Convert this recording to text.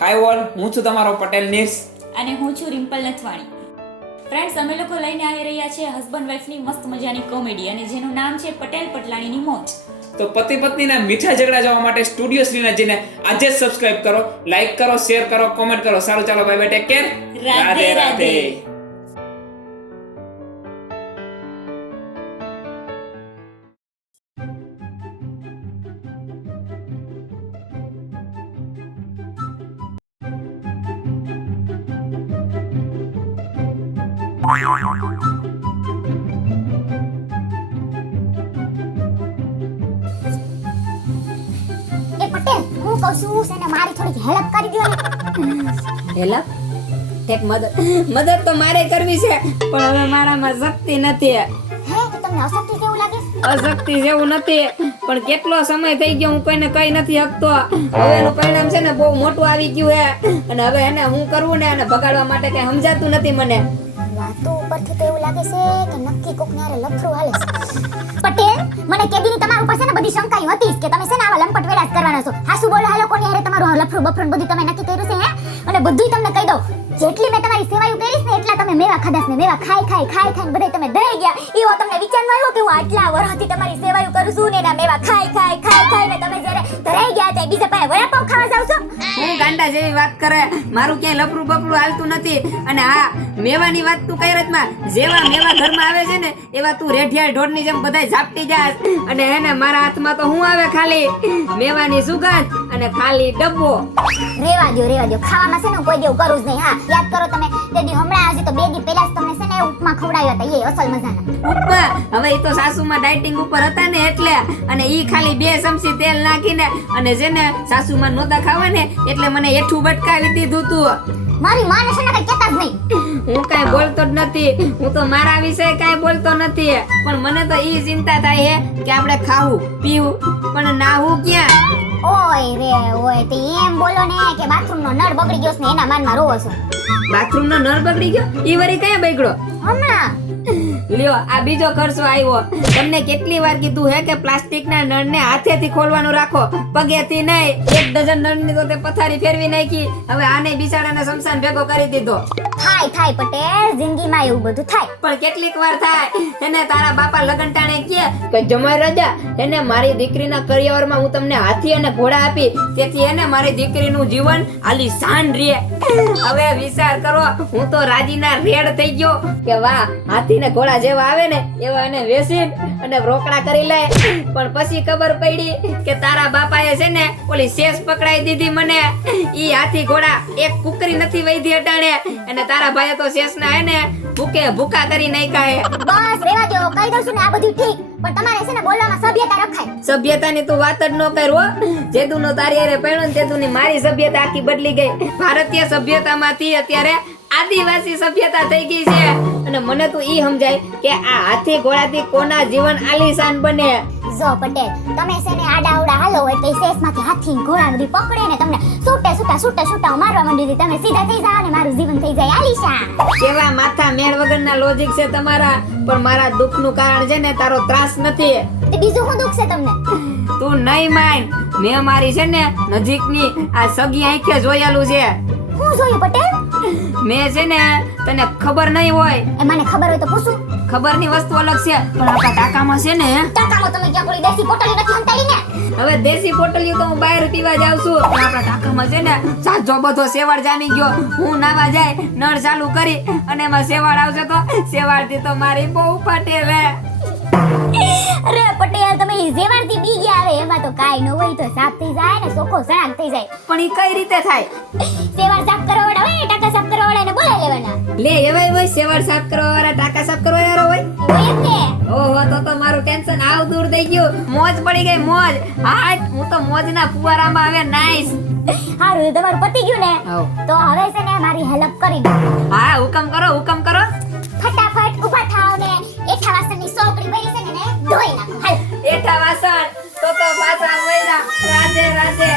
હાય all, હું છું તમારો પટેલ નિર્સ અને હું છું રિમ્પલ નથવાણી. ફ્રેન્ડ્સ, અમે લોકો લઈને આવી રહ્યા છે હસબન્ડ વાઈફની મસ્ત મજાની કોમેડી અને જેનું નામ છે પટેલ પટલાણીની મોજ. તો પતિ પત્નીના મીઠા ઝઘડા જોવા માટે સ્ટુડિયો શ્રીનાથજીને આજે જ સબસ્ક્રાઇબ કરો, લાઈક કરો, શેર કરો, કોમેન્ટ કરો. સારું, ચાલો, bye bye, take care. Radhe Radhe. એ પટેલ, હું કહું છું છે ને મારી થોડીક હેલ્પ કરી દ્યો ને. હેલ્પ? ઠેક મદદ તો મારે કરવી છે, પણ હવે મારામાં શક્તિ નથી. હે, તો તમને અશક્તિ જેવું લાગે છે? અશક્તિ જેવું નથી, પણ કેટલો સમય થઈ ગયો હું કોઈને કઈ નથી શકતો. હવે એનું પરિણામ છે ને બહુ મોટું આવી ગયું હે, અને હવે એને હું કરવું ને એને ભગાડવા માટે કઈ સમજાતું નથી મને. વાતો ઉપરથી તો એવું લાગે છે કે નક્કી કોક ને હારે લફરું હાલે છે. પટેલ, મને કેદીની તમારા ઉપર છે ને બધી શંકાઈ હતી કે તમે છે ને આવા લંપટ વેડા જ કરવાના છો. હાસુ બોલો, હાલો કોની હારે તમારું લફરું બફરું બધું તમે નક્કી કર્યું છે હે? અને બધુંય તમને કહી દઉં, જેટલી મેં તમારી સેવાયું કરીશ ને એટલા તમે મેવા ખાધાસ ને મેવા ખાઈ બધે તમે દઈ ગયા. એવો તમને વિચાર ન આવ્યો કે હું આટલા વર્ષથી તમારી સેવાયું કરું છું ને એના મેવા ખાઈ ને તમે જ્યારે ધરાઈ ગયા ત્યાં બીજા પાસે વડાપાવ ખાવા જાવ છો? હું ગાંડા જેવી વાત કરે, મારું ક્યાંય લફરું બફરું હાલતું નથી. અને હા, મેવાની વાત તું કઈ રતમાં, જેવા મેવા ઘરમાં આવે છે ને એવા તું રેઢિયા ઢોરની જેમ બધાય ઝાપટી જાસ. અને એને મારા હાથમાં તો હું આવે ખાલી મેવાની સુગંધ અને ખાલી ડબ્બો. રેવા દ્યો, ખાવામાં છે ને કોઈ દેવું કરું જ નહીં. હા, યાદ કરો તમે તે દી હમણાં હજી તો 2 દી પહેલા જ તમને છે ને ઉપમા ખવડાવ્યા હતા, એ અસલ મજાના ઉપમા. હવે ઈ તો સાસુમાં ડાયટિંગ ઉપર હતા ને એટલે, અને ઈ ખાલી 2 ચમચી તેલ નાખીને અને છે ને સાસુમાં નોતા ખાવા ને એટલે મને એઠું બટકાવી દીધું તું. મારી માને છે ને કઈ કહેતા જ નહીં. હું કઈ બોલતો જ નથી, હું તો મારા વિશે કઈ બોલતો નથી. પણ મને તો ઈ ચિંતા થાય હે કે આપણે ખાવું પીવું પણ નાહવું ક્યાં? ઓય તે એમ બોલો ને કે બાથરૂમ નો નળ બગડી ગયો છે ને એના માનમાં રોવો છો. બાથરૂમ નો નળ બગડી ગયો? ઈ વરી કયા બગડ્યો? હમણાં લ્યો, આ બીજો ખર્ચો આવ્યો. તમને કેટલી વાર કીધું હે કે પ્લાસ્ટિક ના નળને હાથેથી ખોલવાનું રાખો, પગેથી નહીં. 1 ડઝન નળની તો તે પથારી ફેરવી નાખી. હવે આને બિચારાને શમશાન ભેગો કરી દીધો. થાય પટેલ, જિંદગીમાં એવું બધું થાય. પણ કેટલીક વાર થાય. એને તારા બાપા લગન ટાણે કે જમાઈ રાજા, એને મારી દીકરીના કરિયરમાં હું તમને હાથી અને ઘોડા આપી, તેથી એને મારી દીકરીનું જીવન આલી શાન રહે. હવે વિચાર કરો, હું તો રાજીના રેડ થઈ ગયો કે વાહ, હાથી ને ઘોડા જેવા આવે ને એવા એને વેચીને અને રોકડા કરી લે. પણ પછી ખબર પડી કે તારા બાપાએ છે ને ઓલી શેષ પકડાઈ દીધી મને. ઈ હાથી ઘોડા એક કુકરી નથી વૈધી અટાણે, અને તારા ભાઈએ તો શેષના હે ને ભૂકા કરી નાખ્યા. બસ રેવા દ્યો, કહી દઉં છું ને આ બધું ઠીક, પણ તમારે છે ને બોલવામાં સભ્યતા રખાય. સભ્યતાની તું વાત જ ન કરવો. જેદુનો તારી હારે પરણ્યો ને તેદુની મારી સભ્યતા આખી બદલી ગઈ. ભારતીય સભ્યતામાંથી અત્યારે આદિવાસી સભ્યતા થઈ ગઈ છે. અને મને તો ઈ સમજાય કે આ હાથી ઘોડાથી કોના જીવન આલીશાન બને. જો પટેલ, તમે છે ને આડા અવડા હાલો હોય તો શેષમાંથી હાથી ઘોડા બધી પકડે ને તમને છૂટા મારવા માંડી દે, તમે સીધા થઈ જાવ ને મારું જીવન થઈ જાય આલીશાન. કેવા માથા મેળ વગરના લોજિક છે તમારા. પણ મારા દુઃખનું કારણ છે ને તારો ત્રાસ નથી. તે બીજું શું દુઃખ છે તમને? તું નહીં માન, મેં મારી છે ને નજીકની આ સગી આંખે જોયેલું છે. હું જોયું પટેલ? મેં છે ને, તને ખબર નહીં હોય. એ મને ખબર હોય તો પૂછું. ખબરની વસ્તુ અલગ છે, પણ આપણા ટાકામાં છે ને. ટાકામાં તમે ક્યાં કોઈ દેશી પોટલી નથી હંતાડી ને? હવે દેશી પોટલીઓ તો હું બહાર પીવા જાઉં છું, પણ આપણા ટાકામાં છે ને સાજો બધો સેવાળ જામી ગયો. હું નાવા જાય, નળ ચાલુ કરી અને એમાં સેવાળ આવશે તો સેવાળથી તો મારી બહુ ફાટે રે. અરે પટેલ, તમે જેવારથી બી ગયા આવે એમાં તો કાઈ ન હોય તો સાફ થઈ જાય ને ચોખ્ખો સણાક થઈ જાય. પણ ઈ કઈ રીતે થાય? સેવાળ સાફ કરવા વાળા હોય, ટાકા સાફ કરવા વાળાને બોલાવી લેવાના. લે એવાય હોય, સેવાળ સાફ કરવા વાળા, ટાકા સાફ કરવા વાળા હોય. હોય જ ને. ઓહો, તો મારું ટેન્શન આવ દૂર થઈ ગયું. મોજ પડી ગઈ, મોજ. હાટ, હું તો મોજના ફુવારામાં હવે નાઈશ. હારું, તમારું પતી ગયું ને? તો હવે છે ને મારી હેલ્પ કરી દો. હા, હુકમ કરો. ફટાફટ ઊભા થાઓ ને એઠા વાસણની સોકડી ભરી છે ને ધોઈ નાખો. હાલ. એઠા વાસણ તો પાછા વૈરા. રાધે રાધે.